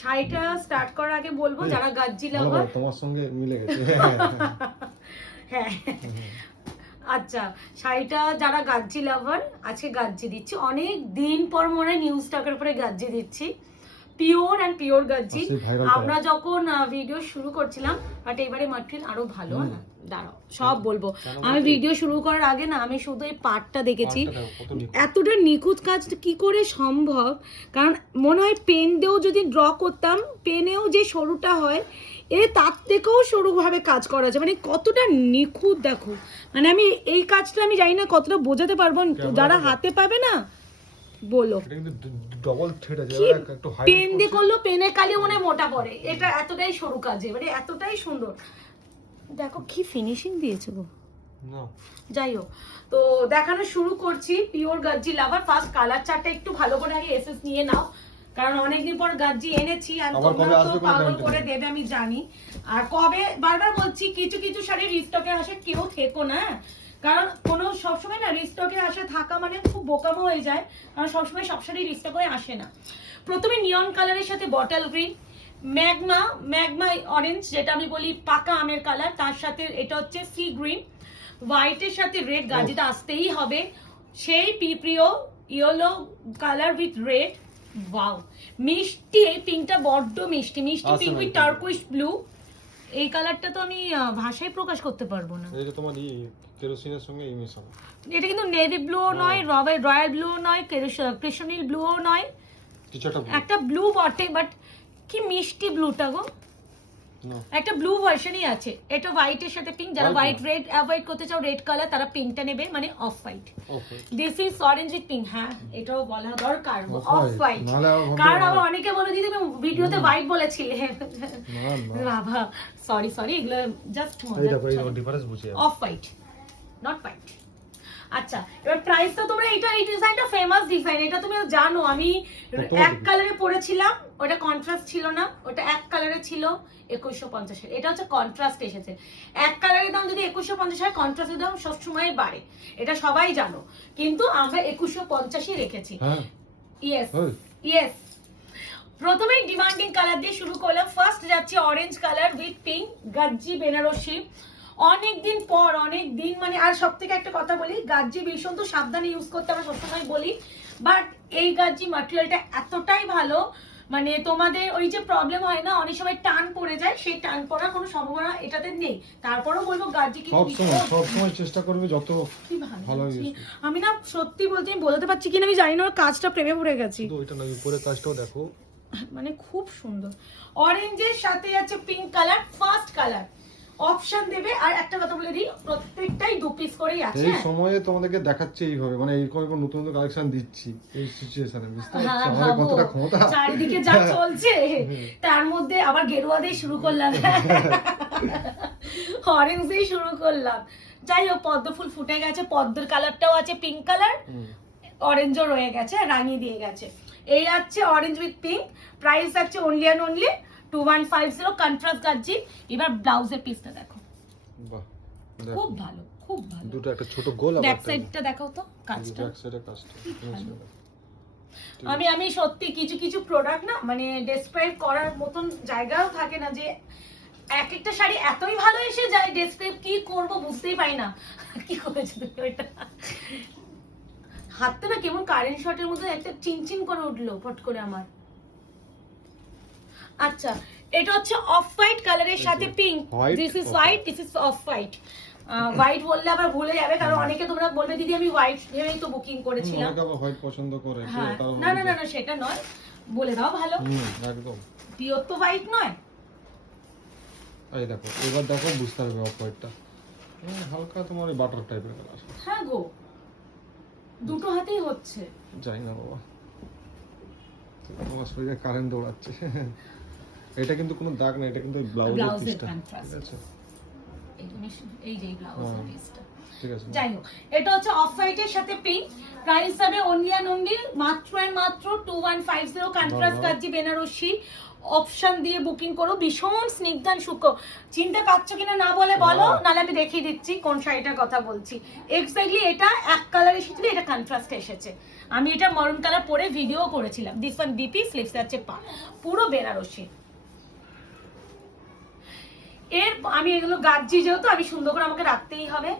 শাড়িটা স্টার্ট করার আগে বলবো যারা গাজ্জি লাভার, তোমার সঙ্গে মিলে গেছে। হ্যাঁ আচ্ছা, শাড়িটা যারা গাজ্জি লাভার আজকে গাজ্জি দিচ্ছি, অনেক দিন পর মনে হয় নিউজ টাকার উপরে গাজ্জি দিচ্ছি, পিওর অ্যান্ড পিওর গাজ্জি। আমরা যখন ভিডিও শুরু করছিলাম, বাট এবারে মার্টিন আরো ভালো না, দাঁড়াও সব বলবো। আমি ভিডিও শুরু করার আগে না আমি শুধু এই পার্টটা দেখেছি, এতটা নিখুঁত কাজ কি করে সম্ভব, কারণ মনে হয় পেন দিয়েও যদি ড্র করতাম, পেনেও যে সরুটা হয় তার থেকেও সরুভাবে কাজ করা যায়, মানে কতটা নিখুঁত দেখো। মানে আমি এই কাজটা আমি জানি না কতটা বোঝাতে পারবো, যারা হাতে পাবে না বলো। ডবল থ্রেড আছে, একটু হাই পেন দিয়ে করলো, পেনের কালি মনে মোটা পড়ে, এটা এতটাই সরু কাজে, মানে এতটাই সুন্দর। দেখো কি ফিনিশিং দিয়েছে গো। যাই হোক, তো দেখানো শুরু করছি পিওর গাজ্জি লাভার। ফার্স্ট কালার চারটা একটু ভালো করে আগে এসএস নিয়ে নাও, কারণ অনেকদিন পর গাজ্জি এনেছি আর তোমরা তো পাগল করে দেবে আমি জানি। আর কবে বারবার বলছি, কিছু কিছু শাড়ি রিস্টকে আসে, কেউ থেকো না, কারণ কোনো সবসময় না রিস্টকে আসে থাকা মানে খুব বোকামো হয়ে যায়, কারণ সবসময় সব শাড়ি রিস্টক হয়ে আসে না। প্রথমে নিয়ন কালারের সাথে বটল গ্রিন, ম্যাগমা অরেঞ্জ যেটা আমি বলি পাকা আমের কালার, তার সাথে এটা হচ্ছে সি গ্রিন, হোয়াইটের সাথে রেড, গাজিটা আসতেই হবে, সেই প্রিয় yellow colour with red. Wow, মিষ্টি এই পিঙ্কটা, বড্ড মিষ্টি মিষ্টি পিঙ্ক উইথ টার্কুইশ ব্লু। এই কালারটা তো আমি ভাষায় প্রকাশ করতে পারবো না, এটা তোমার কেরোসিনের সঙ্গে এই মেশানো। এটা কিন্তু নেভি ব্লুও নয়, রয়্যাল ব্লুও নয়, কৃষ্ণনীল ব্লুও নয়, একটা ব্লু বটে, বাট কি মিষ্টি ব্লুটা গো। একটা ব্লু ভার্সনই আছে, এটা হোয়াইটের সাথে পিঙ্ক, যারা হোয়াইট রেড অ্যাভয়েড করতে চাও রেড কালার তারা পিঙ্কটা নেবে, মানে off white. This is orange with pink, হ্যাঁ এটাও বলা দরকার, অফ হোয়াইট, কারণ আবার অনেকে বলে দিদি তুমি ভিডিওতে হোয়াইট বলেছিলে, বাবা সরি এগুলো just off white not white. আচ্ছা, এবার প্রাইসটা তোমরা এই ডিজাইনটা ফেমাস ডিজাইন, এটা তুমি জানো, আমি এক কালারে পরেছিলাম, ওটা কন্ট্রাস্ট ছিল না, ওটা এক কালারে ছিল 2150 এর, এটা হচ্ছে কন্ট্রাস্ট এসেছে। এক কালারের দাম যদি 2150 হয়, কন্ট্রাস্টের দাম সবসময় বাড়ে, এটা সবাই জানো, কিন্তু আমরা 2150ই রেখেছি। ইয়েস, প্রথমে ডিমান্ডিং কালার দিয়ে শুরু করলাম। ফার্স্ট যাচ্ছে orange colour with pink, Gajji Benarasi. অনেকদিন পর, অনেক দিন মানে, আর সব থেকে একটা কথা বলি, গাজ্জি ভীষণ তো সাবধানে ইউজ করতে আমরা সবসময় বলি, বাট এই গাজ্জি ম্যাটেরিয়ালটা এতটাই ভালো, মানে তোমাদের ওই যে প্রবলেম হয় না অনেক সময় টান পড়ে যায়, সেই টান পড়ার কোনো সম্ভাবনা এটাতে নেই। তারপরও বলবো গাজ্জি কিন্তু সবসময় চেষ্টা করবে যত ভালো। আমি না সত্যি বলতে আমি বলতে পারছি কিনা আমি জানি না, কাজটা প্রেমে পড়ে গেছি। ওইটা না, উপরের কাজটাও দেখো, মানে খুব সুন্দর। অরেঞ্জের সাথে আছে pink colour, first colour option দেবে। আর একটা কথা বলে দিই, প্রত্যেকটাই 2 পিস করেই আছে। এই সময়ে তোমাদেরকে দেখাচ্ছে এইভাবে, মানে এইরকম নতুন নতুন কালেকশন দিচ্ছি এই সিচুয়েশনে, বুঝতে পারছো আমাদের কতটা ক্ষমতা, চারিদিকে যা চলছে তার মধ্যে আবার গেরুয়া দিয়ে শুরু করলাম, অরেঞ্জ দিয়ে শুরু করলাম। যাই হোক, পদ্ম ফুল ফুটে গেছে, পদ্মের কালারটাও আছে, পিঙ্ক কালার, অরেঞ্জও রয়ে গেছে, রানী দিয়ে গেছে। এই আছে অরেঞ্জ উইথ পিঙ্ক, প্রাইস আছে অনলি অ্যান্ড অনলি 2150, কন্ট্রাস্ট গাজ্জি। এবার ব্লাউজের পিসটা দেখো, বাহ খুব ভালো, খুব ভালো, দুটো একটা ছোট গোল, আর ব্যাক সাইডটা দেখাও তো, কাজটা ব্যাক সাইডের কাজটা আমি সত্যি কিছু কিছু প্রোডাক্ট না মানে ডেসক্রাইব করার মতন জায়গাও থাকে না, যে এক একটা শাড়ি এতই ভালো এসে যায়, ডেসক্রাইব কি করব বুঝতেই পাই না। কি করেছে তুমি ওইটা, হাতটা না কেমন কারেন্ট শটের মতো একটা চিনচিন করে উঠলো ফট করে আমার। আচ্ছা, এটা হচ্ছে অফ হোয়াইট কালারের সাথে pink, this is white, this is off white. White বললে আবার ভুলে যাবে, কারণ অনেকে তোমরা বলবে দিদি আমি হোয়াইট ভেবেই তো বুকিং করেছিলাম, অনেকে আবার হোয়াইট পছন্দ করে, না না না সেটা নয়, বলে দাও ভালো, একদম পিওর তো হোয়াইট নয়। এই দেখো, এবার দেখো বুঝতে পারবে অফ হোয়াইটটা হালকা তোমার বাটার টাইপের কালার। হ্যাঁ গো, দুটো হাতেই হচ্ছে, যাই না বাবা, তোমার শরীরে কারেন্ট দৌড়াচ্ছে। এটা কিন্তু কোনো দাগ না, এটা কিন্তু ব্লাউজের পিসটা, ঠিক আছে, এই যে ব্লাউজের পিসটা, ঠিক আছে। যাই হোক, এটা হচ্ছে অফ হোয়াইটের সাথে পিঙ্ক, প্রাইস হবে অনলি অ্যান্ড অনলি মাত্র 2150, কন্ট্রাস্ট গাজ্জি বেনারসি। অপশন দিয়ে বুকিং করো, ভীষণ স্নিগ্ধান শুকো। চিনতে পারছো কিনা না বলে বলো, নাহলে আমি দেখিয়ে দিচ্ছি কোন শাড়িটার কথা বলছি। এক্স্যাক্টলি এটা এক কালার এসেছিল, এটা কন্ট্রাস্ট এসেছে। আমি এটা মরুন কালার পরে ভিডিও করেছিলাম। দিস ওয়ান বিপি, স্লিভস আছে পুরো বেনারসি। এর আমি এগুলো গাজ্জি, যেহেতু আমি সুন্দর করে আমাকে রাখতেই হবে।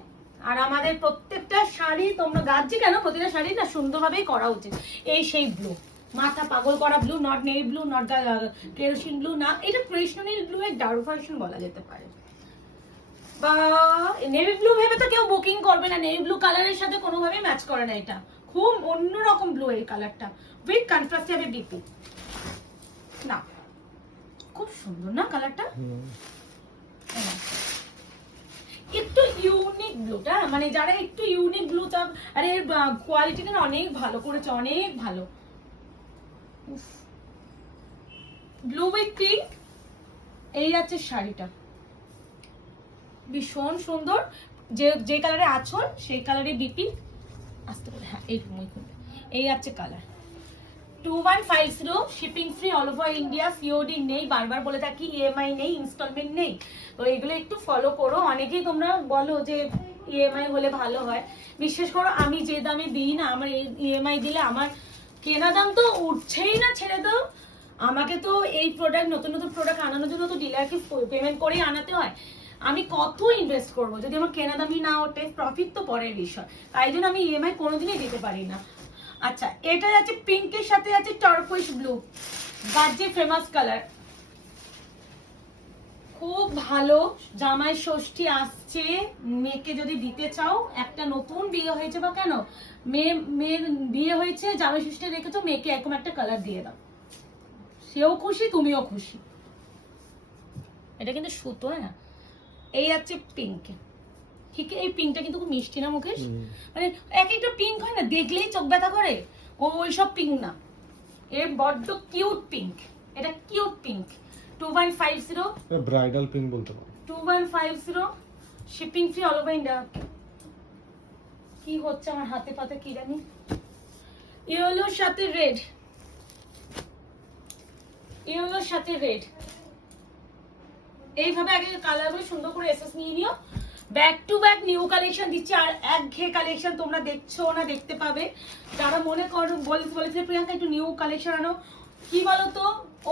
আর আমাদের প্রত্যেকটা শাড়ি, তোমরা গাজ্জি কেন, প্রতিটা শাড়ি না সুন্দরভাবেই করা উচিত। এই সেই ব্লু, মাথা পাগল করা blue, not navy blue, not kerosene blue না, এটা কৃষ্ণনীল ব্লু এর ডার্ক ভার্সন বলা যেতে পারে। বা নেভি ব্লু ভেবে তো কেউ বুকিং করবে না, নেভি ব্লু কালারের সাথে কোনোভাবেই ম্যাচ করে না। এটা খুব অন্যরকম ব্লু এই কালারটা, উইথ কন্ট্রাস্ট হবে বিপি না, খুব সুন্দর না কালারটা। একটু ইউনিক ব্লুটা, মানে যারা একটু ইউনিক ব্লু চান, আর এর কোয়ালিটিটা অনেক ভালো করেছে, অনেক ভালো। ব্লু উইথ পিঙ্ক, এই আছে শাড়িটা, ভীষণ সুন্দর। যে যে কালারে আঁচল সেই কালারে বিপি আসতে পারে। হ্যাঁ এই আছে colour. 2150 shipping free all over India, COD নেই, বারবার বলে থাকি, ইএমআই নেই, ইনস্টলমেন্ট নেই। তো এগুলো একটু ফলো করো। অনেকেই তোমরা বলো যে ইএমআই হলে ভালো হয়, বিশেষ করো আমি যে দামে দিই না, আমার ইএমআই দিলে আমার কেনা দাম তো উঠছেই না, ছেড়ে দাও। আমাকে তো এই প্রোডাক্ট, নতুন নতুন প্রোডাক্ট আনানোর জন্য তো ডিলারকে পেমেন্ট করেই আনাতে হয়। আমি কত ইনভেস্ট করবো যদি আমার কেনা দামই না ওঠে? প্রফিট তো পরের বিষয়, তাই জন্য আমি ইএমআই কোনোদিনই দিতে পারি না। আচ্ছা, এটা আছে পিঙ্কের সাথে আছে টারকোয়েস ব্লু, গাজ্জি ফেমাস কালার, খুব ভালো। জামাই ষষ্ঠী আসছে, মেয়েকে যদি দিতে চাও, একটা নতুন বিয়ে হয়েছে বা কেন মেয়ের বিয়ে হয়েছে, জামাই ষষ্ঠী রেখেছো, মেয়েকে এরকম একটা কালার দিয়ে দাও, সেও খুশি তুমিও খুশি। এটা কিন্তু সুতো, হ্যাঁ। এই আছে পিঙ্ক, ঠিক এই পিঙ্কটা কিন্তু খুব মিষ্টি না মুকেশ? মানে এক একটা পিঙ্ক হয় না, দেখলেই চোখ ব্যথা করে, ওই সব পিঙ্ক না, এর বড্ড কিউট পিঙ্ক। এটা কিউট পিঙ্ক, 2150, ব্রাইডাল পিঙ্ক বলতে পারো। 2150 shipping free all over India. কি হচ্ছে আমার হাতে পাতে কি জানি। ইয়েলোর সাথে রেড, ইয়েলোর সাথে রেড, এইভাবে আগে কালারগুলো সুন্দর করে এসএস নিয়ে নিও। Back to back new collection দিচ্ছি, আর একঘেয়ে কালেকশন তোমরা দেখছো না, দেখতে পাবে। যারা মনে করো বলেছে প্রিয়াঙ্কা একটু নিউ কালেকশন আনো, কি বলতো,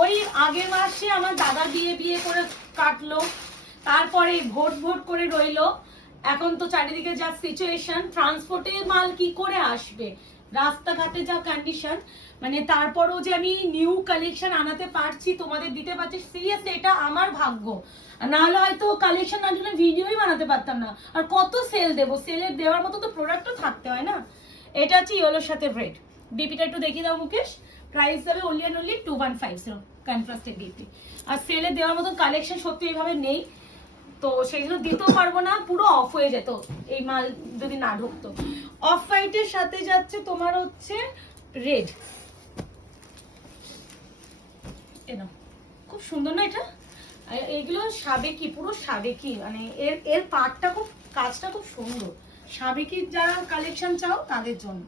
ওই আগের মাসে আমার দাদা বিয়ে করে কাটলো, তারপরে ভোট করে রইলো। এখন তো চারিদিকে যা সিচুয়েশন, ট্রান্সপোর্টে মাল কি করে আসবে, রাস্তাঘাটে যা কন্ডিশন, মানে তারপরও যে আমি নিউ কালেকশন আনাতে পারছি, তোমাদের দিতে পারছি, সিরিয়াসলি এটা আমার ভাগ্য। না হলে হয়তো কালেকশন না জন্য ভিডিওই বানাতে পারতাম না। আর কত সেল দেবো, সেলের দেওয়ার মতো তো প্রোডাক্টও থাকতে হয় না। এটা হচ্ছে ইয়েলোর সাথে রেড, বিপিটা একটু দেখিয়ে দাও মুকেশ। প্রাইস যাবে only and only 2150 contrasted BP. আর সেলে দেওয়ার মতো কালেকশন সত্যি এইভাবে নেই, তো সেই জন্য দিতেও পারবো না, পুরো অফ হয়ে যেত এই মাল যদি না ঢুকতো। অফ হোয়াইটের সাথে যাচ্ছে তোমার হচ্ছে রেড, খুব সুন্দর না এটা? এগুলো সাবেকি, পুরো সাবেকি, মানে এর পার্টটা খুব, কাজটা খুব সুন্দর। সাবেকি যারা কালেকশন চাও তাদের জন্য।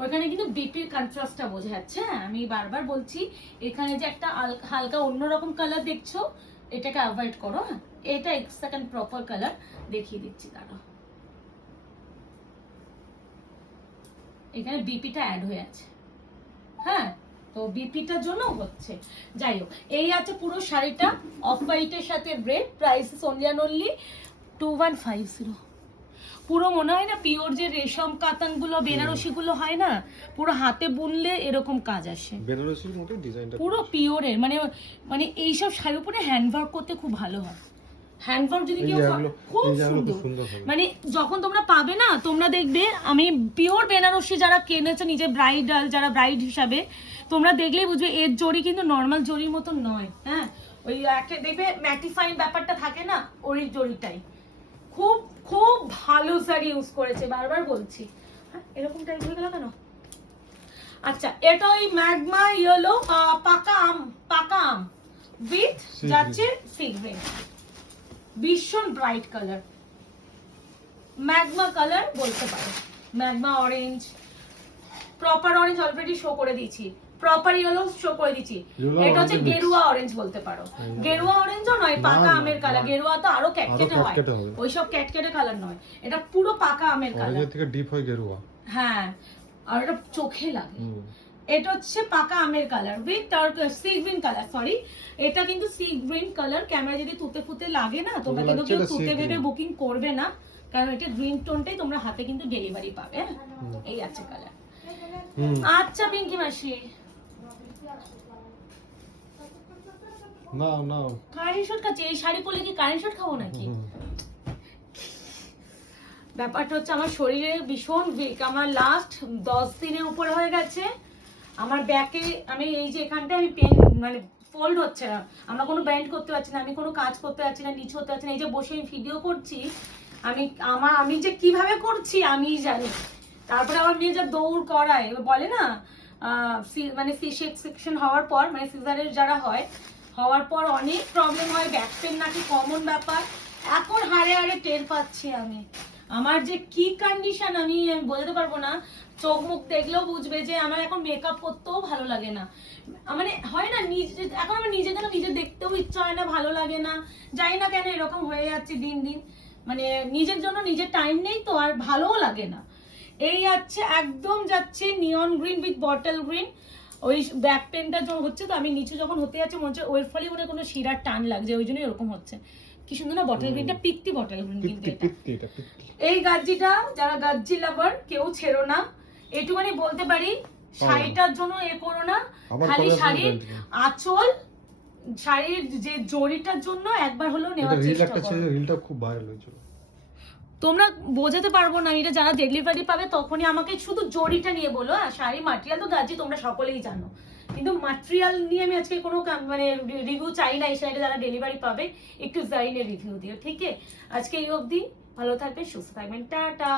ওইখানে কিন্তু বিপির কন্ট্রাস্টটা বোঝা যাচ্ছে। আমি বারবার বলছি, এখানে যে একটা হালকা অন্যরকম কালার দেখছো, এটাকে অ্যাভয়েড করো। হ্যাঁ, এটা সেকেন্ড প্রপার কালার দেখিয়ে দিচ্ছি, দাঁড়াও। এখানে বিপিটা অ্যাড হয়ে আছে, হ্যাঁ, তো বিপিটার জন্য হচ্ছে। যাই হোক, এই আছে পুরো শাড়িটা অফ হোয়াইটের সাথে red, price only and only 2150। পুরো মনে হয় না পিওর যে রেশম কাতান গুলো, বেনারসি গুলো হয় না, পুরো হাতে বুনলে এরকম কাজ আসে, বেনারসির মতো ডিজাইনটা পুরো পিওরের। মানে এইসব শাড়ির উপরে হ্যান্ডওয়ার্ক করতে খুব ভালো হয়। হ্যান্ডওয়ার্ক যদি কেউ, খুব সুন্দর। মানে যখন তোমরা পাবে না, তোমরা দেখবে, আমি পিওর বেনারসি যারা কিনেছো নিজে ব্রাইডাল, যারা ব্রাইড হিসাবে, তোমরা দেখলেই বুঝবে এর জড়ি কিন্তু নর্মাল জড়ির মতো নয়। হ্যাঁ, ওই একটা দেখবে ম্যাটিফাইং ব্যাপারটা থাকে না, ওই জড়িটাই। খুব খুব ভালো শাড়ি ইউজ করেছে, বারবার বলছি। হ্যাঁ, এরকম টাইপ হয়ে গেল কেন? আচ্ছা, এটা ওই ম্যাগমা ইয়েলো, পাকা আম উইথ যাচ্ছে সি গ্রিন, ভীষণ ব্রাইট কালার, ম্যাগমা কালার বলতে পারো, magma orange, proper orange already show করে দিয়েছি, প্রপার ইয়েলো শো করে দিয়েছি। এটা হচ্ছে গেরুয়া অরেঞ্জ বলতে পারো, গেরুয়া অরেঞ্জও নয়, পাকা আমের কালার। গেরুয়া তো আরো ক্যাটকেটে হয়, ওইসব ক্যাটকেটে কালার নয়, এটা পুরো পাকা আমের কালার। অরেঞ্জের থেকে ডিপ হয় গেরুয়া। হ্যাঁ, আর এটা চোখে লাগে। এটা হচ্ছে পাকা আমের colour with sea green colour, sorry এটা কিন্তু সি গ্রিন কালার। ক্যামেরা যদি তুতে ফুতে লাগে না, তোমরা কিন্তু কেউ তুতে ভেবে বুকিং করবে না, কারণ এটা গ্রিন টোনটাই তোমরা হাতে কিন্তু ডেলিভারি পাবে। এই আছে কালার। আচ্ছা পিঙ্কি মাসি, না না কারেন্ট শট খাচ্ছি, এই শাড়ি পরলে কি কারেন্ট শট খাবো নাকি? ব্যাপারটা হচ্ছে আমার শরীরে ভীষণ উইক, আমার লাস্ট 10 দিনের উপরে হয়ে গেছে। আমার ব্যাকে আমি এই যে এখানটা আমি পেন মানে ফোল্ড হচ্ছে না, আমরা কোনো ব্যান্ড করতে পারছি না, আমি কোনো কাজ করতে পারছি না, নিচু হতে পারছি না। এই যে বসে আমি ভিডিও করছি, আমি যে কিভাবে করছি আমিই জানি। তারপরে আমার মেয়ে যা দৌড় করায়, বলে না মানে সি সেকশন হওয়ার পর, মানে সিজারের যারা হওয়ার পর অনেক প্রবলেম হয়, ব্যাক পেন নাকি কমন ব্যাপার। এখন হাড়ে হাড়ে টের পাচ্ছি আমি আমার যে কি কন্ডিশন, আমি বোঝাতে পারবো না। চোখ মুখ দেখলেও বুঝবে যে আমার এখন মেকআপ করতেও ভালো লাগে না। মানে হয় না নিজে, এখন আমার নিজে দেখতেও ইচ্ছা হয় না, ভালো লাগে না, জানি না কেন এরকম হয়ে যাচ্ছে দিন দিন। মানে নিজের জন্য নিজের টাইম নেই তো, আর ভালোও লাগে না। এই যাচ্ছে একদম যাচ্ছে নিয়ন গ্রিন উইথ বটল গ্রিন। ওই ব্যাক পেনটা হচ্ছে তো, আমি নিচু যখন হতে যাচ্ছে মনে হচ্ছে ওর ফলে মনে কোনো শিরার টান লাগছে, ওই জন্যই এরকম হচ্ছে। কি সুন্দর না বটল গ্রিনটা, পিত্তি বটল গ্রিন কিন্তু এটা। এই গাজ্জিটা যারা গাজ্জি লাভার কেউ ছেড়ো না, এটুকুনি বলতে পারি। শাড়িটার জন্য এ করো না, খালি শাড়ির আঁচল, শাড়ির যে জড়িটার জন্য একবার হলেও নেওয়ার চেষ্টা করো। রিলটা খুব ভাইরাল হয়েছিল, তোমরা বোঝাতে পারবো না, এটা যারা ডেলিভারি পাবে তখনই আমাকে শুধু জড়িটা নিয়ে বলো। শাড়ি মাটেরিয়াল তো গাজ্জি তোমরা সকলেই জানো, কিন্তু মাটেরিয়াল নিয়ে আমি আজকে কোনো মানে রিভিউ চাই না। এই শাড়িটা যারা ডেলিভারি পাবে একটু জারিনের রিভিউ দিও, ঠিক আছে? আজকে এই অবধি, ভালো থাকবেন, সুস্থ থাকবেন, টাটা।